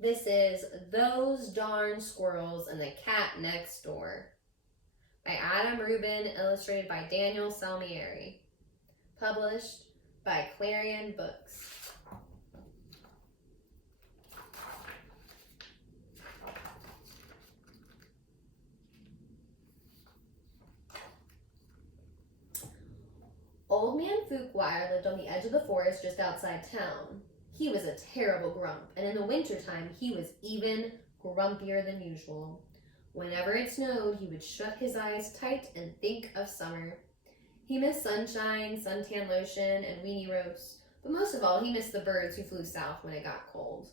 This is Those Darn Squirrels and the Cat Next Door by Adam Rubin, illustrated by Daniel Salmieri. Published by Clarion Books. Old Man Fookwire lived on the edge of the forest just outside town. He was a terrible grump, and in the wintertime he was even grumpier than usual. Whenever it snowed, he would shut his eyes tight and think of summer. He missed sunshine, suntan lotion, and weenie roast, but most of all, he missed the birds who flew south when it got cold.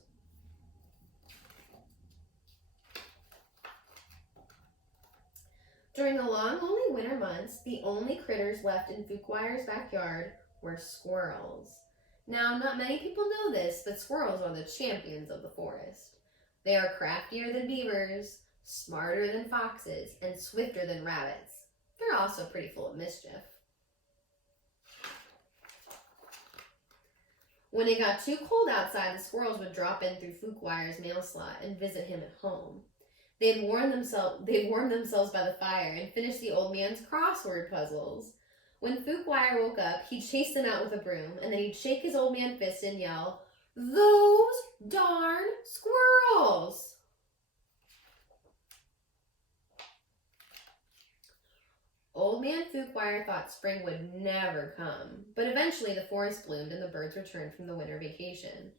During the long, lonely winter months, the only critters left in Fookwire's backyard were squirrels. Now, not many people know this, but squirrels are the champions of the forest. They are craftier than beavers, smarter than foxes, and swifter than rabbits. They're also pretty full of mischief. When it got too cold outside, the squirrels would drop in through Fookwire's mail slot and visit him at home. They'd warm themselves by the fire and finish the old man's crossword puzzles. When Fookwire woke up, he'd chase them out with a broom, and then he'd shake his old man fist and yell, "Those darn squirrels!" Old Man Fookwire thought spring would never come, but eventually the forest bloomed and the birds returned from the winter vacation.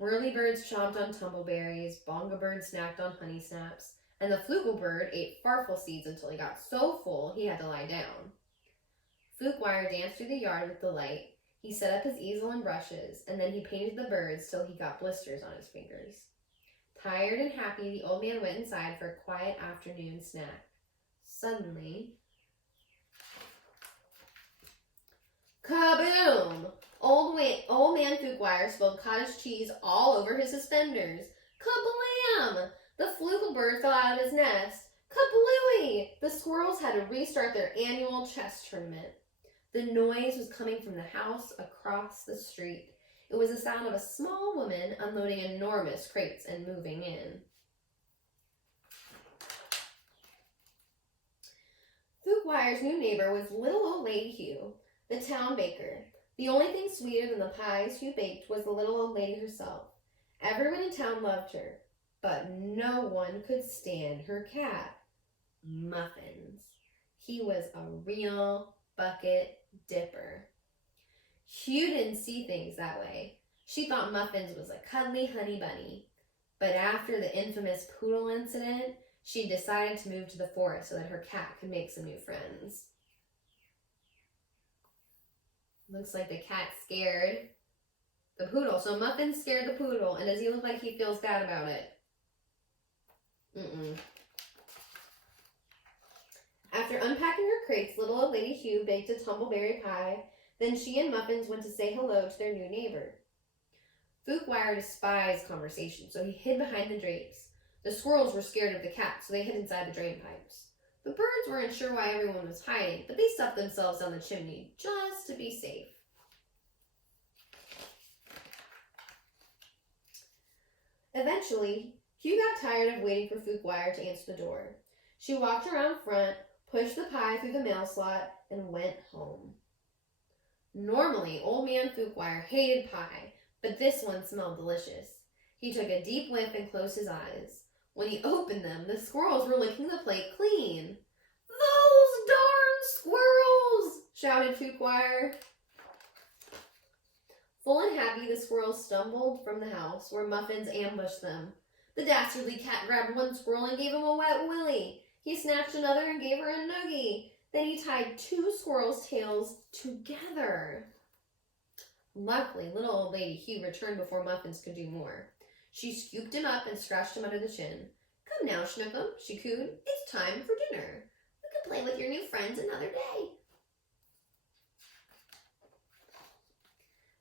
Whirlybirds chomped on tumbleberries, bongabirds snacked on honey snaps, and the flugelbird ate farfel seeds until he got so full he had to lie down. Fookwire danced through the yard with delight. He set up his easel and brushes, and then he painted the birds till he got blisters on his fingers. Tired and happy, the old man went inside for a quiet afternoon snack. Suddenly, kaboom! Old Man Fookwire spilled cottage cheese all over his suspenders. Kablam! The flugelbird fell out of his nest. Kablooey! The squirrels had to restart their annual chess tournament. The noise was coming from the house across the street. It was the sound of a small woman unloading enormous crates and moving in. Fookwire's new neighbor was little old Lady Hugh, the town baker. The only thing sweeter than the pies Hugh baked was the little old lady herself. Everyone in town loved her, but no one could stand her cat, Muffins. He was a real bucket dipper. Hugh didn't see things that way. She thought Muffins was a cuddly honey bunny. But after the infamous poodle incident, she decided to move to the forest so that her cat could make some new friends. Looks like the cat scared the poodle. So Muffins scared the poodle, and does he look like he feels bad about it? After unpacking her crates, little old Lady Hugh baked a tumbleberry pie. Then she and Muffins went to say hello to their new neighbor. Fookwire despised conversation, so he hid behind the drapes. The squirrels were scared of the cat, so they hid inside the drain pipes. The birds weren't sure why everyone was hiding, but they stuffed themselves down the chimney just to be safe. Eventually, Hugh got tired of waiting for Fookwire to answer the door. She walked around front, pushed the pie through the mail slot, and went home. Normally, Old Man Fookwire hated pie, but this one smelled delicious. He took a deep whiff and closed his eyes. When he opened them, the squirrels were licking the plate clean. "Those darn squirrels!" shouted Fookwire. Full and happy, the squirrels stumbled from the house where Muffins ambushed them. The dastardly cat grabbed one squirrel and gave him a wet willy. He snatched another and gave her a noogie. Then he tied two squirrels' tails together. Luckily, little old Lady Hugh returned before Muffins could do more. She scooped him up and scratched him under the chin. "Come now, Schnookum," she cooed. "It's time for dinner. You can play with your new friends another day."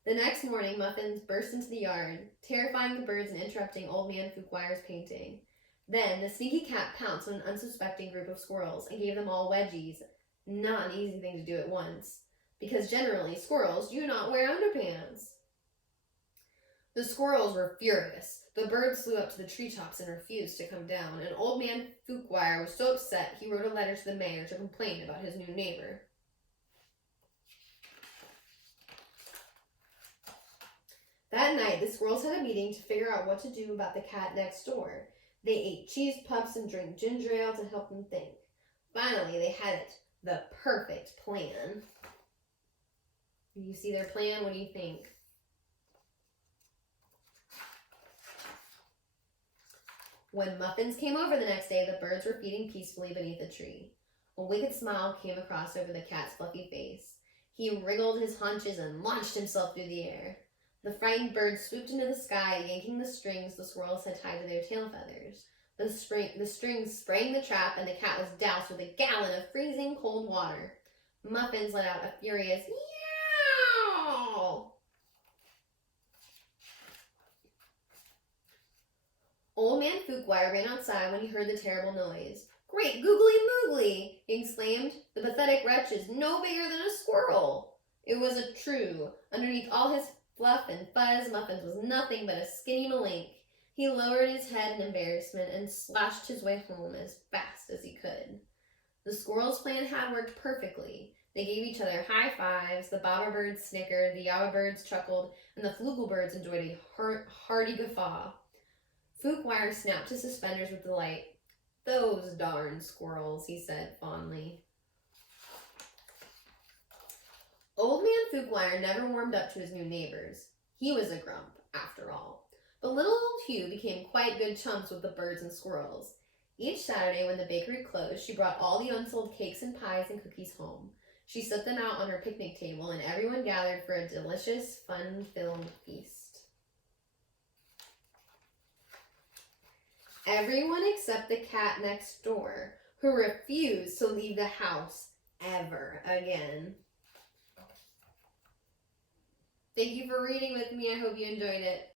The next morning, Muffins burst into the yard, terrifying the birds and interrupting Old Man Fookwire's painting. Then the sneaky cat pounced on an unsuspecting group of squirrels and gave them all wedgies. Not an easy thing to do at once, because generally squirrels do not wear underpants. The squirrels were furious. The birds flew up to the treetops and refused to come down, and Old Man Fookwire was so upset he wrote a letter to the mayor to complain about his new neighbor. That night, the squirrels had a meeting to figure out what to do about the cat next door. They ate cheese puffs and drank ginger ale to help them think. Finally, they had it. The perfect plan. You see their plan? What do you think? When Muffins came over the next day, the birds were feeding peacefully beneath a tree. A wicked smile came across over the cat's fluffy face. He wriggled his haunches and launched himself through the air. The frightened birds swooped into the sky, yanking the strings the squirrels had tied to their tail feathers. The strings sprang the trap, and the cat was doused with a gallon of freezing cold water. Muffins let out a furious yowl. Old Man Fookwire ran outside when he heard the terrible noise. "Great googly moogly!" he exclaimed. "The pathetic wretch is no bigger than a squirrel." It was true. Underneath all his fluff and fuzz, Muffins was nothing but a skinny malink. He lowered his head in embarrassment and slashed his way home as fast as he could. The squirrels' plan had worked perfectly. They gave each other high fives, the bowerbirds snickered, the yowlerbirds chuckled, and the fluggelbirds enjoyed a hearty guffaw. Fookwire snapped his suspenders with delight. "Those darn squirrels," he said fondly. Old Man Fookwire never warmed up to his new neighbors. He was a grump, after all. But little old Hugh became quite good chums with the birds and squirrels. Each Saturday when the bakery closed, she brought all the unsold cakes and pies and cookies home. She set them out on her picnic table, and everyone gathered for a delicious, fun-filled feast. Everyone except the cat next door, who refused to leave the house ever again. Thank you for reading with me. I hope you enjoyed it.